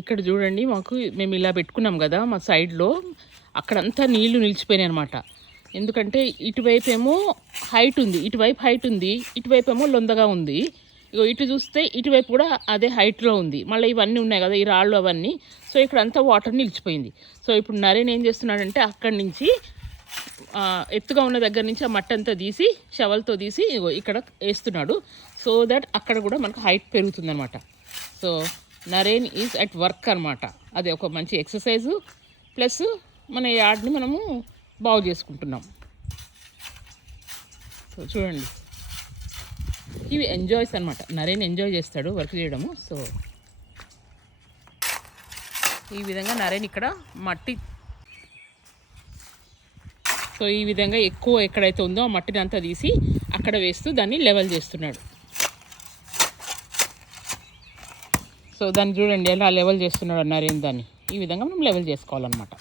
ఇక్కడ చూడండి, మేము ఇలా పెట్టుకున్నాం కదా మా సైడ్లో, అక్కడంతా నీళ్లు నిలిచిపోయినాయి అనమాట. ఎందుకంటే ఇటువైపు ఏమో హైట్ ఉంది, ఇటువైపు హైట్ ఉంది, ఇటువైపు ఏమో లొందగా ఉంది. ఇగో ఇటు చూస్తే ఇటువైపు కూడా అదే హైట్లో ఉంది. మళ్ళీ ఇవన్నీ ఉన్నాయి కదా, ఈ రాళ్ళు అవన్నీ. సో ఇక్కడ అంతా వాటర్ నిలిచిపోయింది. సో ఇప్పుడు నరేన్ ఏం చేస్తున్నాడంటే అక్కడి నుంచి ఎత్తుగా ఉన్న దగ్గర నుంచి ఆ మట్టి అంతా తీసి షవల్తో తీసి ఇగో ఇక్కడ వేస్తున్నాడు. సో దట్ అక్కడ కూడా మనకు హైట్ పెరుగుతుంది అనమాట. So Naren is at work అనమాట. అది ఒక మంచి ఎక్సర్సైజు, ప్లస్ మన యార్డ్ని మనము బాగు చేసుకుంటున్నాం. సో చూడండి, ఇవి ఎంజాయ్స్ అనమాట. నరేన్ ఎంజాయ్ చేస్తాడు వర్క్ చేయడము. సో ఈ విధంగా నరేన్ ఇక్కడ మట్టి, సో ఈ విధంగా ఎక్కువ ఎక్కడైతే ఉందో ఆ మట్టిని అంతా తీసి అక్కడ వేస్తూ దాన్ని లెవెల్ చేస్తున్నాడు. సో దాన్ని చూడండి ఎలా లెవెల్ చేస్తున్నాడు నరేన్. దాన్ని ఈ విధంగా మనం లెవెల్ చేసుకోవాలన్నమాట.